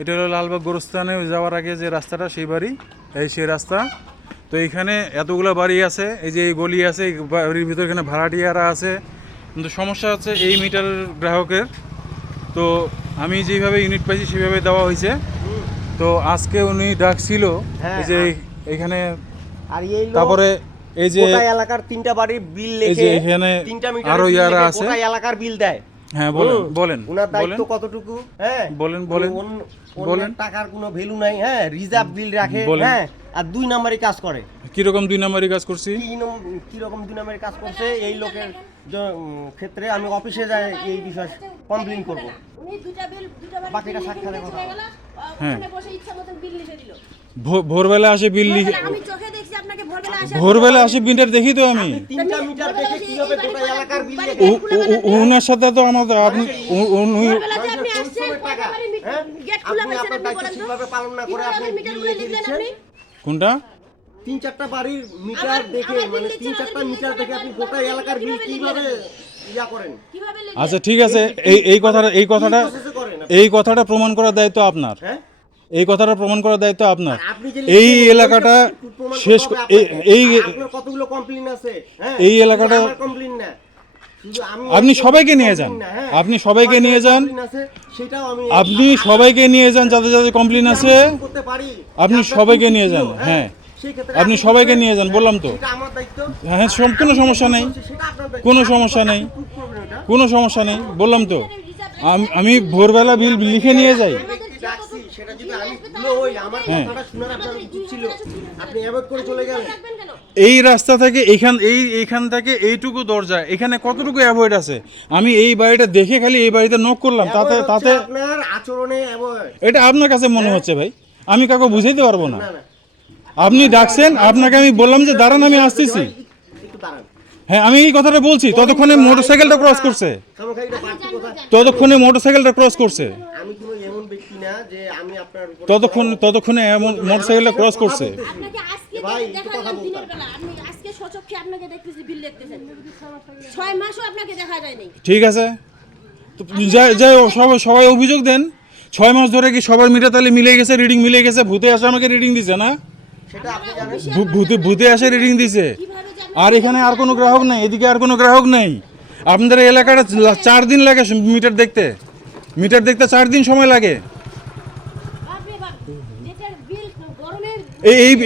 এটা হলো লালবাগ গোরস্থানে যাওয়ার আগে যে রাস্তাটা, সেই বাড়ি, এই সেই রাস্তা। তো এইখানে এতগুলো বাড়ি আছে, এই যে এই গলি আছে, এই বাড়ির ভিতরে এখানে ভাড়াটিয়ারা আছে। কিন্তু সমস্যা হচ্ছে এই মিটার গ্রাহকের। তো আমি যেভাবে ইউনিট পাইছি সেভাবে দেওয়া হয়েছে। তো আজকে উনি ডাকছিল এই যে এইখানে, আর এই তারপরে এই যে গোটা এলাকার 3টা বাড়ির বিল এই যে লিখে এখানে 3টা মিটার আরো ইয়ারা আছে, গোটা এলাকার বিল দেয়। হ্যাঁ বলেন বলেন ওনার দায়িত্ব বলেন কতটুকু? হ্যাঁ বলেন বলেন বলেন, টাকার কোনো ভ্যালু নাই। হ্যাঁ, রিজার্ভ বিল রাখে। হ্যাঁ, আর 2 নম্বরই কাজ করে। কিরকম 2 নম্বরই কাজ করছি? কিরকম 2 নম্বরের কাজ করছে এই লোকের ক্ষেত্রে আমি অফিসে যাই এই বিষয়ে কমপ্লেইন করব। বাকিটা সাক্ষাৎকারে কথা। হ্যাঁ, ভোরবেলা আসে বিল লিখে, আমি চোখে দেখছি আপনাকে ভোরবেলা আসে বিলটা দেখি তো আমি। 3টা মিটার দেখে কিভাবে গোটা এলাকার বিল লেখে? ওনার সাথে তো আমাদের আপনি আপনি আসছেন টাকা, হ্যাঁ? গেট খোলা আপনি পাইছেন, আপনার আপনি দায়িত্ব বলেন তো ঠিকভাবে পালন না করে আপনি বিল লিখে দিচ্ছেন। কোনটা? 3-4টা বাড়ির মিটার দেখে, মানে 3-4টা মিটার দেখে আপনি গোটা এলাকার বিল কিভাবে ইয়া করেন? কিভাবে আচ্ছা ঠিক আছে, এই কথাটা প্রমাণ করার দায়িত্ব আপনার। হ্যাঁ, এই কথাটা প্রমাণ করার দায়িত্ব আপনার। আপনি যে এই এলাকাটা শেষ এই আপনার কতগুলো কমপ্লেইন আছে? হ্যাঁ, এই এলাকাটা আমার কমপ্লেইন না, শুধু আমি আপনি সবাইকে নিয়ে যান, আপনি সবাইকে নিয়ে যান, সেটাও আমি আপনি সবাইকে নিয়ে যান, যাদের যাদের কমপ্লেইন আছে করতে পারি। আপনি সবাইকে নিয়ে যান। হ্যাঁ, আপনি সবাইকে নিয়ে যান, বললাম তো। এটা আমার দায়িত্ব। হ্যাঁ, কোনো সমস্যা নেই, সেটা আপনার দায়িত্ব। কোনো সমস্যা নেই, proof করবেন ওটা। কোনো সমস্যা নেই, বললাম তো। আমি ভোরবেলা বিল লিখে নিয়ে যাই। ডাকছি, সেটা যদি আমি ভুলো হই, আমার কথাটা শোনার আপনার উচিত ছিল। আপনি অ্যাভয়েড করে চলে গেলেন। এই রাস্তা থেকে এইখান থেকে এইটুকু দরজা, এখানে কতটুকু অ্যাভয়েড আছে? আমি এই বাড়িটা দেখে খালি এই বাড়িতে নক করলাম, তাতে Avoid তাতে হচ্ছে আপনার আচরণে অ্যাভয়েড। এটা আপনার কাছে মনে হচ্ছে ভাই, আমি কাউকে বুঝাইতে পারবো না। না না, আপনি ডাকছেন, আপনাকে আমি বললাম যে দাঁড়ান আমি আসতেছি। একটু দাঁড়ান। হ্যাঁ, আমি এই কথাটা বলছি, ততক্ষণে মোটরসাইকেলটা ক্রস করছে, খামোখা এটা বাড়তি কথা। ততক্ষণে মোটরসাইকেলটা ক্রস করছে, আমি কোনো এমন ব্যক্তি না যে আমি আপনার উপর ততক্ষণে এমন মোটরসাইকেলটা ক্রস করছে। আপনাকে আজকে ভাই, একটু কথা দেখালাম বলতাম। দিনের বেলা, আপনি আজকে সচক্ষে আপনাকে দেখতেছি বিল দেখতেছেন। 6 মাসও আপনাকে দেখা যায়নি। ঠিক আছে, তো যাই সবাই অভিযোগ দেন। 6 মাস ধরে কি সবার মিটার তাহলে মিলে গেছে, রিডিং মিলে গেছে? ভূতে আসে আমাকে রিডিং দিছে না, সেটা আপনি জানেন। ভূতে আসে রিডিং দিছে। কিভাবে যে আর এখানে আর কোনো গ্রাহক নেই, এদিকে আর কোনো গ্রাহক নেই। আপনাদের এলাকাটা 4 দিন লাগে মিটার দেখতে, 4 দিন সময় লাগে। আপনি যেটার বিল গরমের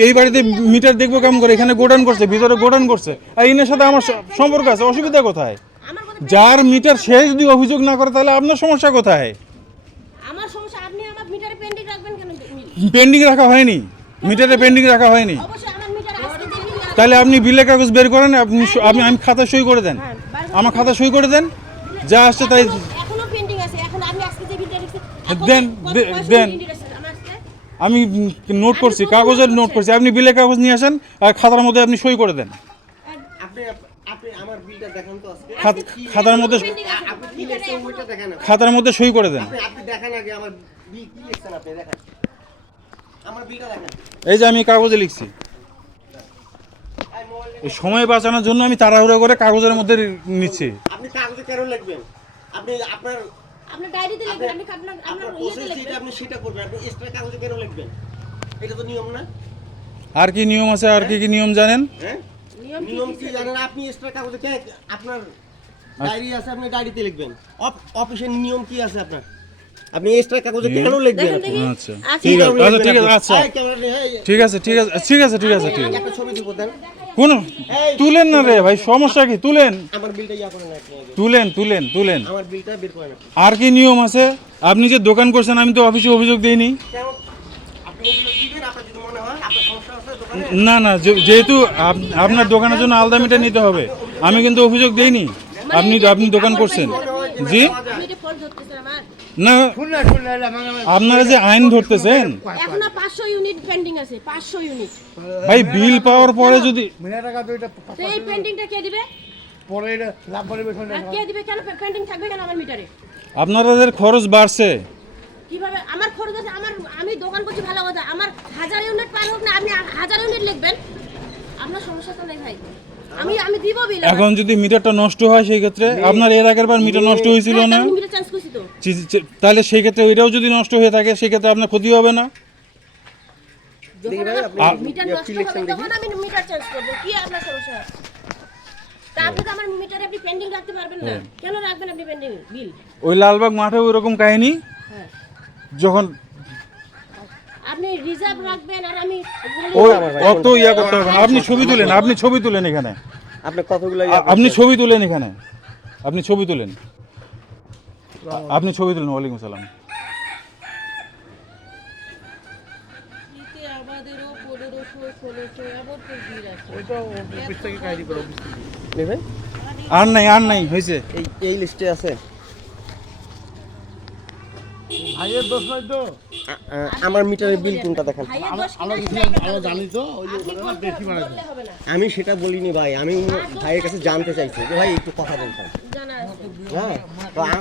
এই বাড়িতে মিটার দেখবো কেমন করে? এখানে গোডাউন করছে, ভিতরে গোডাউন করছে, আর এনার সাথে আমার সম্পর্ক আছে, অসুবিধা কোথায়? আমার কথা, যার মিটার সে যদি অভিযোগ না করে তাহলে আপনার সমস্যা কোথায়? আমার সমস্যা, আপনি আমার মিটারে পেন্ডিং রাখবেন কেন? পেন্ডিং রাখা হয়নি, মিটারে পেন্ডিং রাখা হয়নি। অবশ্যই আমার মিটার আজকে যে বিল আছে, তাহলে আপনি বিলের কাগজ বের করেন, আমি খাতায় সই করে দেন, আমার খাতা সই করে দেন, যা আসছে তাই এখনো পেন্ডিং আছে। এখন আপনি আজকে যে বিলটা রেখেছেন, দেন, দেন। আমি নোট করছি, কাগজের নোট করছি, আপনি বিলের কাগজ নিয়ে আসেন আর খাতার মধ্যে আপনি সই করে দেন। আপনি আপনি আমার বিলটা দেখান তো আজকে। খাতার মধ্যে আপনি কি লিখছেন ওইটা দেখান। খাতার মধ্যে সই করে দেন। আপনি দেখান আগে আমার বিল কি লিখছেন, আপনি দেখান। আমার বিলটা দেখান। এই যে আমি কাগজে লিখছি, এই সময় বাঁচানোর জন্য আমি তাড়াহুড়ো করে কাগজের মধ্যে নিচ্ছি। আপনি কাগজে কেন লিখবেন? আপনি আপনার আপনার ডায়েরিতে লিখবেন, আপনি আপনার আপনার ইয়েতে প্রসেস লিখবেন। যেটা আপনি সেটা করবেন। আপনি এক্সট্রা কাগজে কেন লিখবেন? এটা তো নিয়ম না। আর কি নিয়ম আছে? আর কি নিয়ম জানেন? হ্যাঁ, নিয়ম কি জানেন? আপনি এক্সট্রা কাগজে কে আপনার ডায়েরি আছে, আপনি ডায়েরিতে লিখবেন। অফিসের নিয়ম কি আছে আপনার? আপনি এক্সট্রা কাগজে কেন লিখবেন? দেখেন দেখি। আচ্ছা আচ্ছা, ঠিক আছে, আচ্ছা ঠিক আছে, আচ্ছা এই ক্যামেরা নিয়ে, এই, ঠিক আছে, ঠিক আছে, ঠিক আছে, ঠিক আছে, ঠিক আছে। একটা ছবি দিব দেন। কোন তুলেন না রে ভাই, সমস্যা কি? তুলেন, আমার বিলটা ইয়া করেন আপনি আগে। তুলেন, তুলেন, তুলেন। আমার বিলটা বের করেন আপনি। আর কি নিয়ম আছে? আপনি যে দোকান করছেন, আমি তো অফিসে অভিযোগ দিইনি। কেন আপনি ওগুলো দিবেন? আপনার যদি মনে হয় আপনার সমস্যা আছে দোকানে, না না, যেহেতু আপনার দোকানের জন্য আলাদা মিটার নিতে হবে, আমি কিন্তু অভিযোগ দিইনি। আপনি দোকান করছেন, জি আপনি যে ফল ধরতেছেন আমার, না, আপনারা যে আইন ধরতেছেন, এখনো 500 ইউনিট পেন্ডিং আছে, 500 ইউনিট। ভাই বিল পাওয়ার পরে যদি তো এই পেন্ডিংটা কে দিবে? কে দিবে? কেন পেন্ডিং থাকবে কেন আমার মিটারে? আপনাদের খরচ বাড়ছে। কিভাবে আমার খরচ আছে? আমি দোকান করছি ভালো কথা, আমার 1000 ইউনিট পার হোক না, আপনি 1000 ইউনিট লিখবেন, আপনার সমস্যা তো নেই ভাই। আমি দিব বিল এখন যদি মিটারটা নষ্ট হয় সেই ক্ষেত্রে আপনার এর আগের বার মিটার নষ্ট হয়েছিল না, আমি মিটার চেঞ্জ করছি তো তাহলে সেই ক্ষেত্রে ওইটাও যদি নষ্ট হয়ে থাকে সেই ক্ষেত্রে আপনার ক্ষতি হবে না? দেখি ভাই আপনি মিটার নষ্ট হবে তখন আমি মিটার চেঞ্জ করব, কি আপনার সমস্যা? তারপরে তো আমার মিটারে আপনি পেন্ডিং রাখতে পারবেন না, কেন রাখবেন আপনি পেন্ডিং বিল? ওই লালবাগ মাঠে ওই রকম কাহিনী, হ্যাঁ যখন আপনি রিজার্ভ রাখবেন আর আমি ওই অত ইয়া করতে হবে না। আপনি ছবি তুলেন, আপনি ছবি তুলেন এখানে, আপনি কতগুলো আপনি ছবি তুলেন এখানে, আপনি ছবি তুলেন, আপনি ছবি তুলেন। ওয়ালাইকুম সালাম। আমাদেরও 1500 1600 এমন তো ভিড় আছে। নেবেন আর নাই হয়েছে। এই লিস্টে আছে আমার মিটারের বিল কোনটা দেখেন। ভাইয়ের দোষ আমরা জানি তো ওই বেশি বাড়ায় হবে না। আমি সেটা বলিনি ভাই, আমি ভাইয়ের কাছে জানতে চাইছি যে ভাই একটু কথা বলতাম। জানা আছে। হ্যাঁ তো